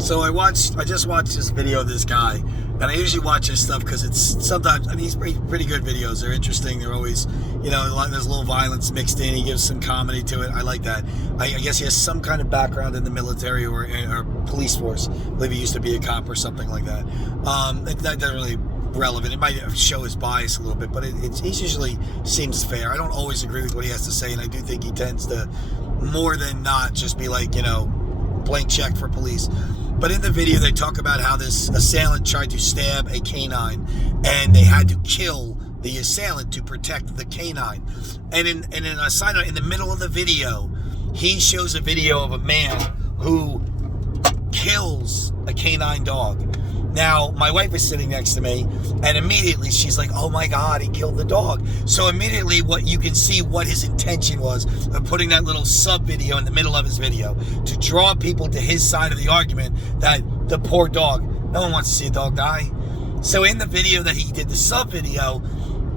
So I just watched this video of this guy, and I usually watch his stuff because it's sometimes, I mean, he's pretty good videos. They're interesting. They're always, there's a little violence mixed in. He gives some comedy to it. I like that. I guess he has some kind of background in the military or police force. I believe he used to be a cop or something like that. That doesn't really relevant. It might show his bias a little bit, but he usually seems fair. I don't always agree with what he has to say, and I do think he tends to more than not just be like, blank check for police. But in the video, they talk about how this assailant tried to stab a canine, and they had to kill the assailant to protect the canine. And in a side note, in the middle of the video, he shows a video of a man who kills a canine dog. Now, my wife is sitting next to me, and immediately she's like, oh my God, he killed the dog. So immediately what you can see what his intention was of putting that little sub video in the middle of his video to draw people to his side of the argument that the poor dog, no one wants to see a dog die. So in the video that he did, the sub video,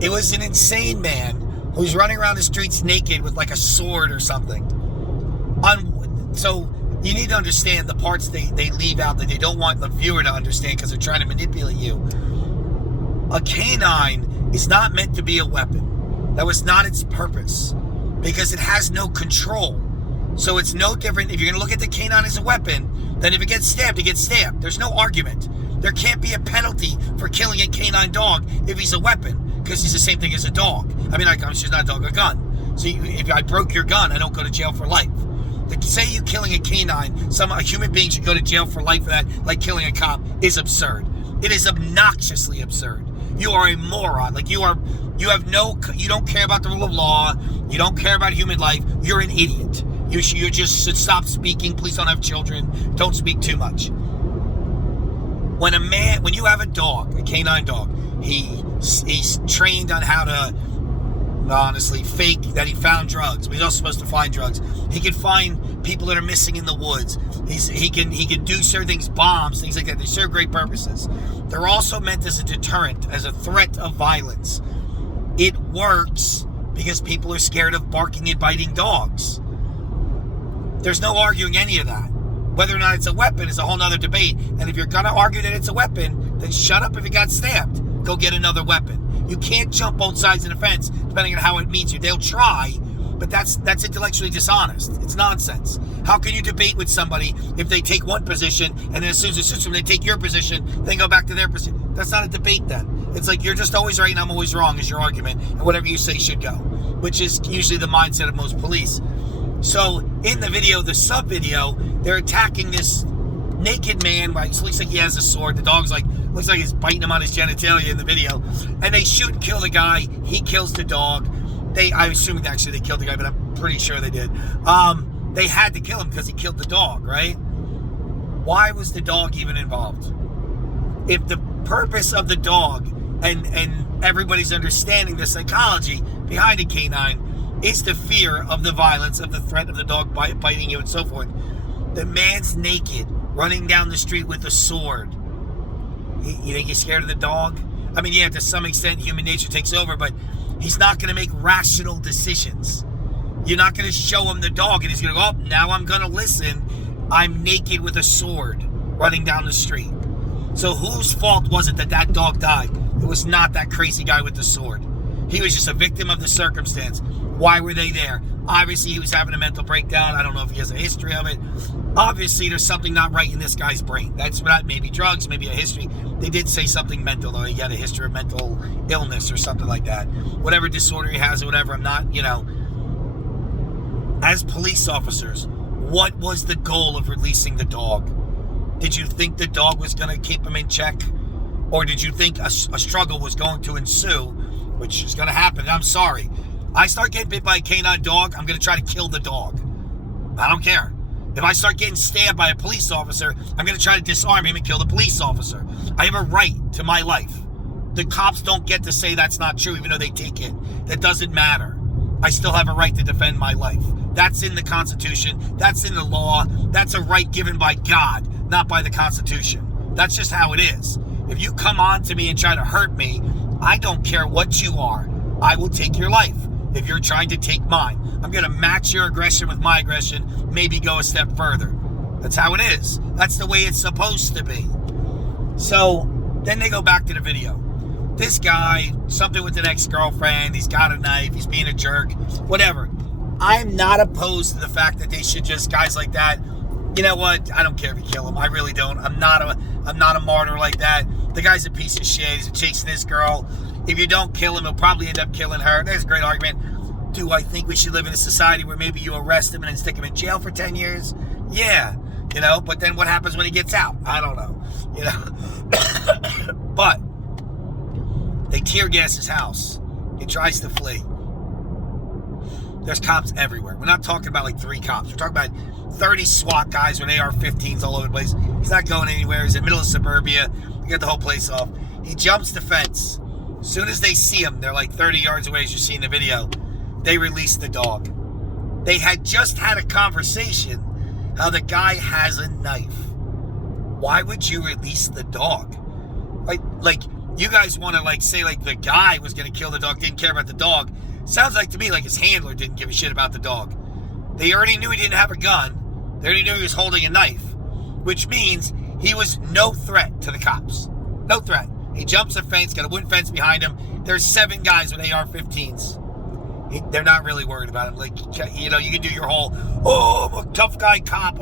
it was an insane man who's running around the streets naked with like a sword or something. So you need to understand the parts they leave out that they don't want the viewer to understand because they're trying to manipulate you. A canine is not meant to be a weapon. That was not its purpose because it has no control. So it's no different if you're going to look at the canine as a weapon than if it gets stabbed, it gets stabbed. There's no argument. There can't be a penalty for killing a canine dog if he's a weapon because he's the same thing as a dog. I mean, she's not a dog, a gun. So if I broke your gun, I don't go to jail for life. To say you killing a canine, a human being should go to jail for life for that, like killing a cop, is absurd. It is obnoxiously absurd. You are a moron. You don't care about the rule of law. You don't care about human life. You're an idiot. You just should stop speaking. Please don't have children. Don't speak too much. When you have a dog, a canine dog, he's trained on how to, honestly, fake that he found drugs. But he's also supposed to find drugs. He can find people that are missing in the woods. He can do certain things, bombs, things like that. They serve great purposes. They're also meant as a deterrent, as a threat of violence. It works because people are scared of barking and biting dogs. There's no arguing any of that. Whether or not it's a weapon is a whole nother debate. And if you're going to argue that it's a weapon, then shut up if you got stabbed. Go get another weapon. You can't jump both sides of the fence depending on how it meets you. They'll try, but that's intellectually dishonest. It's nonsense. How can you debate with somebody if they take one position and then as soon as it suits them, they take your position, then go back to their position? That's not a debate then. It's like you're just always right and I'm always wrong is your argument, and whatever you say should go, which is usually the mindset of most police. So in the video, the sub video, they're attacking this naked man. It looks like he has a sword. The dog's looks like he's biting him on his genitalia in the video. And they shoot and kill the guy. He kills the dog. I'm assuming actually they killed the guy, but I'm pretty sure they did. They had to kill him because he killed the dog, right? Why was the dog even involved? If the purpose of the dog and everybody's understanding the psychology behind a canine is the fear of the violence, of the threat of the dog biting you and so forth. The man's naked, running down the street with a sword. You think he's scared of the dog? I mean, yeah, to some extent, human nature takes over, but he's not going to make rational decisions. You're not going to show him the dog, and he's going to go, oh, now I'm going to listen. I'm naked with a sword running down the street. So whose fault was it that dog died? It was not that crazy guy with the sword. He was just a victim of the circumstance. Why were they there? Obviously, he was having a mental breakdown. I don't know if he has a history of it. Obviously, there's something not right in this guy's brain. That's not maybe drugs, maybe a history. They did say something mental, though. He had a history of mental illness or something like that. Whatever disorder he has or whatever, I'm not, As police officers, what was the goal of releasing the dog? Did you think the dog was going to keep him in check? Or did you think a struggle was going to ensue, which is going to happen? And I'm sorry. I start getting bit by a canine dog, I'm going to try to kill the dog. I don't care. If I start getting stabbed by a police officer, I'm going to try to disarm him and kill the police officer. I have a right to my life. The cops don't get to say that's not true, even though they take it. That doesn't matter. I still have a right to defend my life. That's in the Constitution. That's in the law. That's a right given by God, not by the Constitution. That's just how it is. If you come on to me and try to hurt me, I don't care what you are. I will take your life. If you're trying to take mine, I'm going to match your aggression with my aggression, maybe go a step further. That's how it is. That's the way it's supposed to be. So then they go back to the video. This guy, something with an ex-girlfriend, he's got a knife, he's being a jerk, whatever. I'm not opposed to the fact that they should just, guys like that, you know what? I don't care if you kill him. I really don't. I'm not a martyr like that. The guy's a piece of shit. He's chasing this girl. If you don't kill him, he'll probably end up killing her. There's a great argument. Do I think we should live in a society where maybe you arrest him and then stick him in jail for 10 years? Yeah. You know, but then what happens when he gets out? I don't know. You know? But they tear gas his house. He tries to flee. There's cops everywhere. We're not talking about like 3 cops. We're talking about 30 SWAT guys with AR-15s all over the place. He's not going anywhere. He's in the middle of suburbia. You get the whole place off. He jumps the fence. As soon as they see him, they're like 30 yards away, as you see in the video. They release the dog. They had just had a conversation how the guy has a knife. Why would you release the dog? Like you guys want to like say like the guy was going to kill the dog, didn't care about the dog. Sounds like to me like his handler didn't give a shit about the dog. They already knew he didn't have a gun. They already knew he was holding a knife, which means he was no threat to the cops. No threat. He jumps a fence, got a wooden fence behind him. There's 7 guys with AR-15s. They're not really worried about him. Like, you know, you can do your whole, oh, I'm a tough guy cop.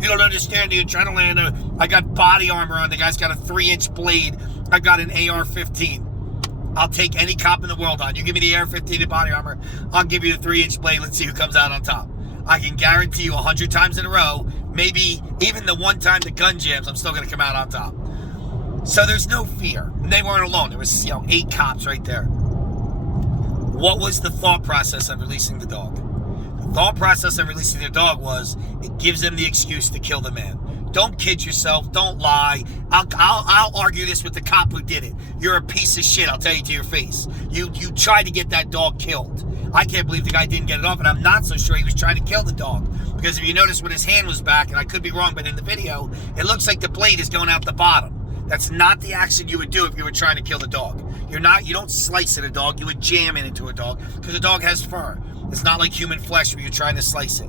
You don't understand the adrenaline. I got body armor on. The guy's got a 3-inch blade. I've got an AR-15. I'll take any cop in the world on. You give me the AR-15 and body armor, I'll give you the 3-inch blade. Let's see who comes out on top. I can guarantee you 100 times in a row, maybe even the one time the gun jams, I'm still going to come out on top. So there's no fear. And they weren't alone. There was, 8 cops right there. What was the thought process of releasing the dog? The thought process of releasing the dog was it gives them the excuse to kill the man. Don't kid yourself. Don't lie. I'll argue this with the cop who did it. You're a piece of shit. I'll tell you to your face. You tried to get that dog killed. I can't believe the guy didn't get it off, and I'm not so sure he was trying to kill the dog. Because if you notice when his hand was back, and I could be wrong, but in the video, it looks like the blade is going out the bottom. That's not the action you would do if you were trying to kill the dog. You don't slice at a dog, you would jam it into a dog, because a dog has fur. It's not like human flesh where you're trying to slice it.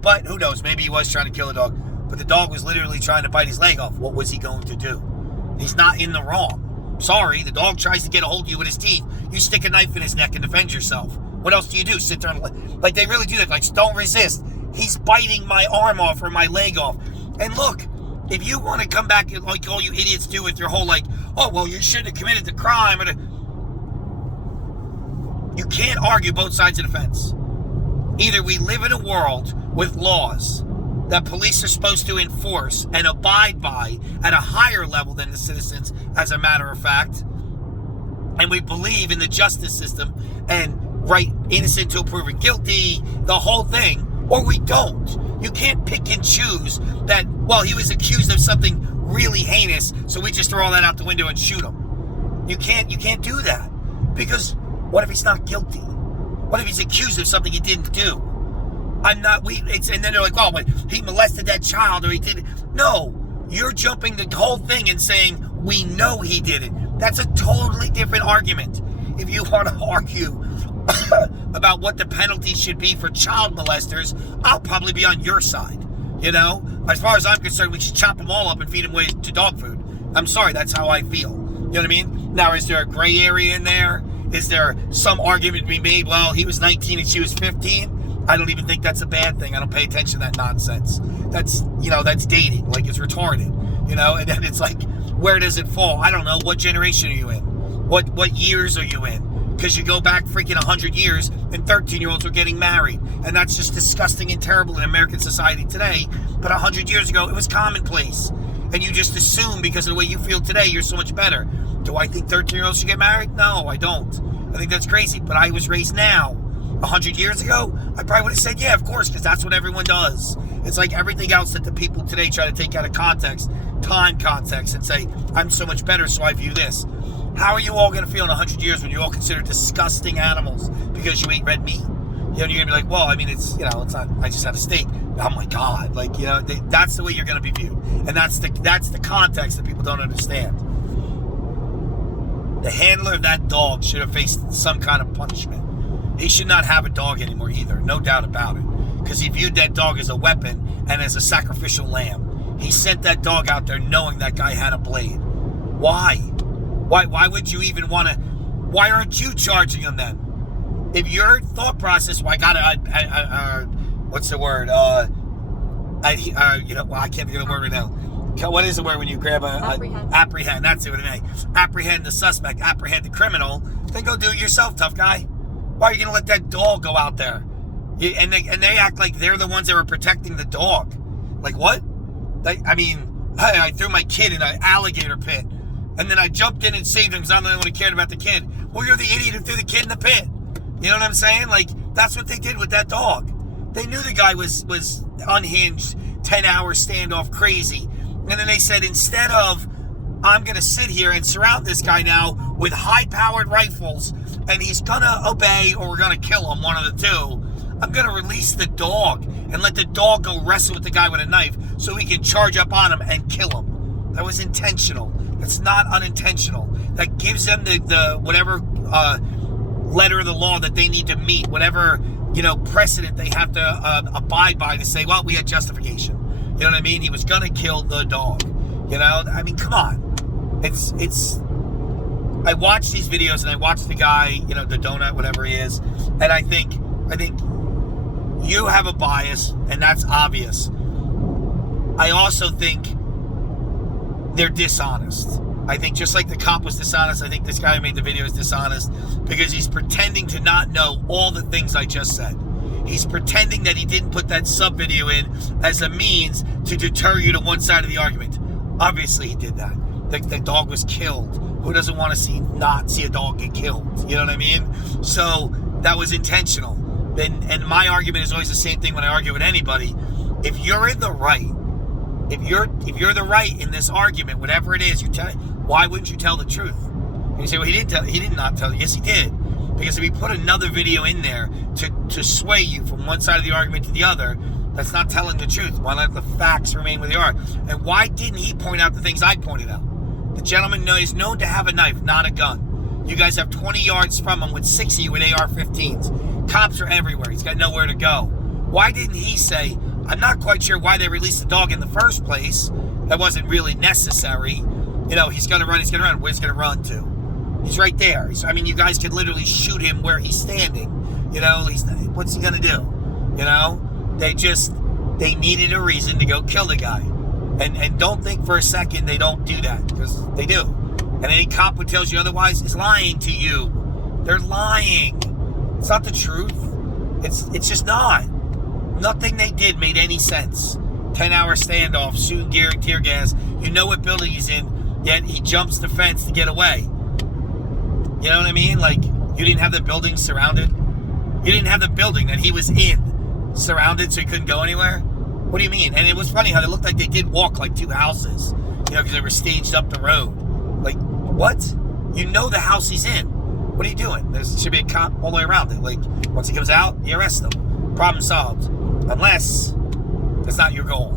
But who knows, maybe he was trying to kill the dog. But the dog was literally trying to bite his leg off. What was he going to do? He's not in the wrong. Sorry, the dog tries to get a hold of you with his teeth. You stick a knife in his neck and defend yourself. What else do you do? Sit there and, like, they really do that. Like, don't resist. He's biting my arm off or my leg off. And look, if you want to come back like all you idiots do with your whole like, oh, well, you shouldn't have committed the crime. You can't argue both sides of the fence. Either we live in a world with laws that police are supposed to enforce and abide by at a higher level than the citizens, as a matter of fact, and we believe in the justice system and right innocent till proven guilty, the whole thing, or we don't. You can't pick and choose that, well, he was accused of something really heinous, so we just throw all that out the window and shoot him. You can't do that. Because what if he's not guilty? What if he's accused of something he didn't do? And then they're like, oh, but he molested that child, or he did it. No, you're jumping the whole thing and saying, we know he did it. That's a totally different argument. If you want to argue about what the penalty should be for child molesters, I'll probably be on your side. As far as I'm concerned, we should chop them all up and feed them away to dog food. I'm sorry, that's how I feel. You know what I mean? Now, is there a gray area in there? Is there some argument to be made, well, he was 19 and she was 15? I don't even think that's a bad thing. I don't pay attention to that nonsense. That's dating. Like, it's retarded. And then it's like, where does it fall? I don't know. What generation are you in? What years are you in? Because you go back freaking 100 years and 13-year-olds were getting married. And that's just disgusting and terrible in American society today. But 100 years ago, it was commonplace. And you just assume because of the way you feel today, you're so much better. Do I think 13-year-olds should get married? No, I don't. I think that's crazy. But I was raised now. 100 years ago, I probably would have said, yeah, of course, because that's what everyone does. It's like everything else that the people today try to take out of context, time context, and say, I'm so much better, so I view this. How are you all going to feel in 100 years when you're all considered disgusting animals because you ate red meat? You're going to be like, well, I mean, it's not, I just had a steak. Oh my God. Like, that's the way you're going to be viewed. And that's the context that people don't understand. The handler of that dog should have faced some kind of punishment. He should not have a dog anymore either. No doubt about it. because he viewed that dog as a weapon and as a sacrificial lamb. He sent that dog out there knowing that guy had a blade. Why? Why would you even want to? Why aren't you charging him then? If your thought process, well, what's the word? I can't think of the word right now. What is the word when you grab apprehend? That's it. Apprehend the suspect, apprehend the criminal. Then go do it yourself, tough guy. Why are you gonna let that dog go out there? And they act like they're the ones that were protecting the dog. Like what? I threw my kid in an alligator pit, and then I jumped in and saved him because I'm the only one who cared about the kid. Well, you're the idiot who threw the kid in the pit. You know what I'm saying? Like, that's what they did with that dog. They knew the guy was unhinged, 10-hour standoff crazy. And then they said, instead of, I'm going to sit here and surround this guy now with high-powered rifles, and he's going to obey or we're going to kill him, one of the two, I'm going to release the dog and let the dog go wrestle with the guy with a knife so he can charge up on him and kill him. That was intentional. That's not unintentional. That gives them the whatever letter of the law that they need to meet, whatever precedent they have to abide by to say, well, we had justification. You know what I mean? He was gonna kill the dog. Come on. It's. I watch these videos and I watch the guy, the donut, whatever he is, and I think you have a bias, and that's obvious. I also think they're dishonest. I think just like the cop was dishonest, I think this guy who made the video is dishonest because he's pretending to not know all the things I just said. He's pretending that he didn't put that sub video in as a means to deter you to one side of the argument. Obviously he did that. The dog was killed. Who doesn't want to not see a dog get killed? You know what I mean? So that was intentional. And my argument is always the same thing when I argue with anybody. If you're in the right, if you're the right in this argument, whatever it is, why wouldn't you tell the truth? And you say, well, he did not tell. Yes, he did. Because if he put another video in there to sway you from one side of the argument to the other, that's not telling the truth. Why let the facts remain where they are? And why didn't he point out the things I pointed out? The gentleman is known to have a knife, not a gun. You guys have 20 yards from him with 6 of you with AR-15s. Cops are everywhere. He's got nowhere to go. Why didn't he say, I'm not quite sure why they released the dog in the first place. That wasn't really necessary. He's going to run. Where's he going to run to? He's right there. You guys could literally shoot him where he's standing. What's he going to do? They needed a reason to go kill the guy. And don't think for a second they don't do that, because they do. And any cop who tells you otherwise is lying to you. They're lying. It's not the truth. It's just not. Nothing they did made any sense. 10-hour standoff, shooting tear gas. You know what building he's in, yet he jumps the fence to get away. You know what I mean? Like, you didn't have the building surrounded. You didn't have the building that he was in surrounded so he couldn't go anywhere. What do you mean? And it was funny how they looked like they did walk like two houses, because they were staged up the road. Like, what? The house he's in. What are you doing? There should be a cop all the way around it. Like, once he comes out, you arrest him. Problem solved. Unless that's not your goal.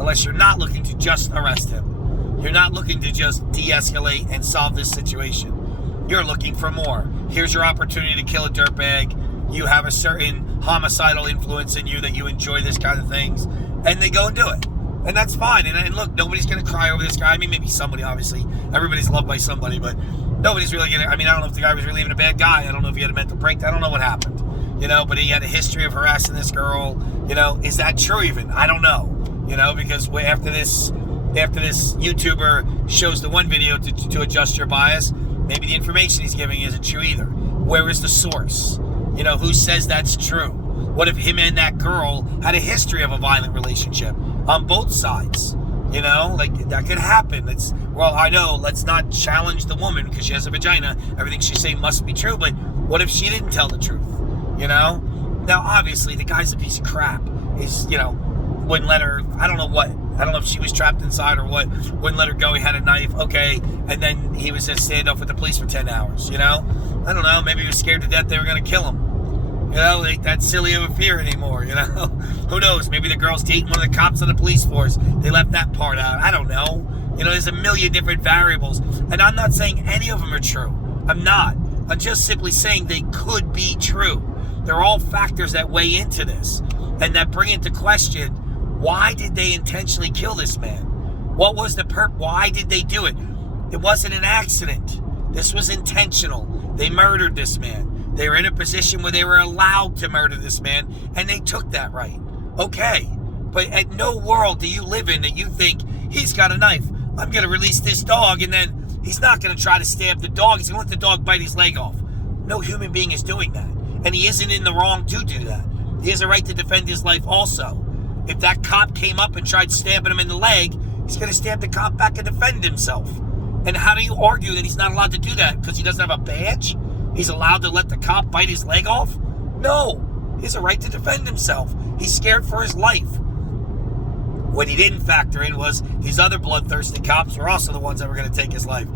Unless you're not looking to just arrest him. You're not looking to just de-escalate and solve this situation. You're looking for more. Here's your opportunity to kill a dirtbag. You have a certain homicidal influence in you that you enjoy this kind of things. And they go and do it. And that's fine. And look, nobody's going to cry over this guy. Maybe somebody, obviously. Everybody's loved by somebody, but nobody's really going to... I don't know if the guy was really even a bad guy. I don't know if he had a mental breakdown. I don't know what happened. But he had a history of harassing this girl. Is that true even? I don't know. Because after this YouTuber shows the one video to adjust your bias, maybe the information he's giving isn't true either. Where is the source? Who says that's true? What if him and that girl had a history of a violent relationship on both sides? That could happen. I know, let's not challenge the woman because she has a vagina. Everything she's saying must be true, but what if she didn't tell the truth? Now, obviously, the guy's a piece of crap. He's, wouldn't let her, I don't know if she was trapped inside or what, wouldn't let her go, he had a knife, okay, and then he was in standoff with the police for 10 hours, I don't know, maybe he was scared to death they were going to kill him. Ain't that silly of a fear anymore, Who knows, maybe the girl's dating one of the cops on the police force, they left that part out, I don't know. There's a million different variables, and I'm not saying any of them are true. I'm not. I'm just simply saying they could be true. They're all factors that weigh into this. And that bring into question, why did they intentionally kill this man? What was the why did they do it? It wasn't an accident. This was intentional. They murdered this man. They were in a position where they were allowed to murder this man, and they took that right. Okay. But at no world do you live in that you think, he's got a knife, I'm going to release this dog, and then he's not going to try to stab the dog. He's going to let the dog bite his leg off. No human being is doing that. And he isn't in the wrong to do that. He has a right to defend his life also. If that cop came up and tried stabbing him in the leg, he's going to stab the cop back and defend himself. And how do you argue that he's not allowed to do that because he doesn't have a badge? He's allowed to let the cop bite his leg off? No. He has a right to defend himself. He's scared for his life. What he didn't factor in was these other bloodthirsty cops were also the ones that were going to take his life.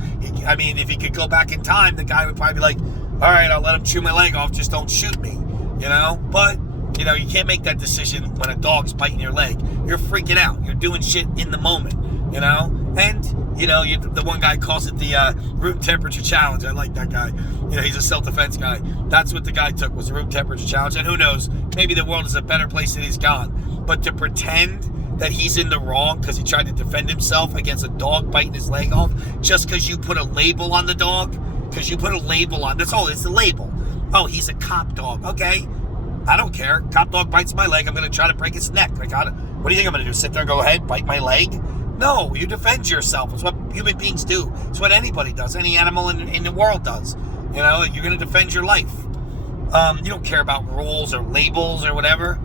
I mean, if he could go back in time, the guy would probably be like, all right, I'll let him chew my leg off, just don't shoot me, you know? But, you know, you can't make that decision when a dog's biting your leg. You're freaking out. You're doing shit in the moment, you know? And, you know, the one guy calls it the room temperature challenge. I like that guy. You know, he's a self-defense guy. That's what the guy took, was the room temperature challenge. And who knows, maybe the world is a better place than he's gone. But to pretend that he's in the wrong because he tried to defend himself against a dog biting his leg off just because you put a label on the dog, because you put a label on, that's all, it's the label. Oh, he's a cop dog. Okay, I don't care. Cop dog bites my leg, I'm going to try to break its neck. What do you think I'm going to do, sit there and go ahead, bite my leg? No, you defend yourself. It's what human beings do. It's what anybody does, any animal in the world does. You know, you're going to defend your life. You don't care about rules or labels or whatever.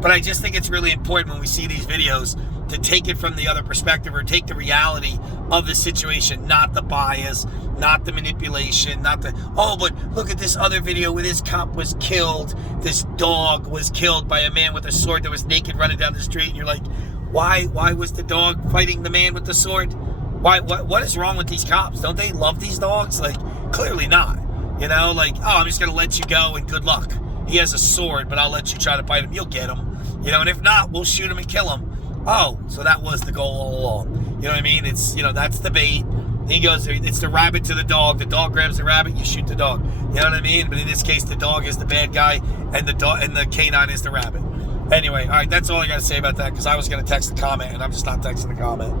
But I just think it's really important when we see these videos to take it from the other perspective, or take the reality of the situation, not the bias, not the manipulation, not the, oh, but look at this other video where this cop was killed, this dog was killed by a man with a sword that was naked running down the street, and you're like, why was the dog fighting the man with the sword? What is wrong with these cops? Don't they love these dogs? Like, clearly not. You know, like, oh, I'm just going to let you go and good luck. He has a sword, but I'll let you try to bite him. You'll get him. You know, and if not, we'll shoot him and kill him. Oh, so that was the goal all along. You know what I mean? It's, you know, that's the bait. He goes, it's the rabbit to the dog. The dog grabs the rabbit, you shoot the dog. You know what I mean? But in this case, the dog is the bad guy, and the canine is the rabbit. Anyway, all right, that's all I got to say about that, because I was going to text the comment, and I'm just not texting the comment.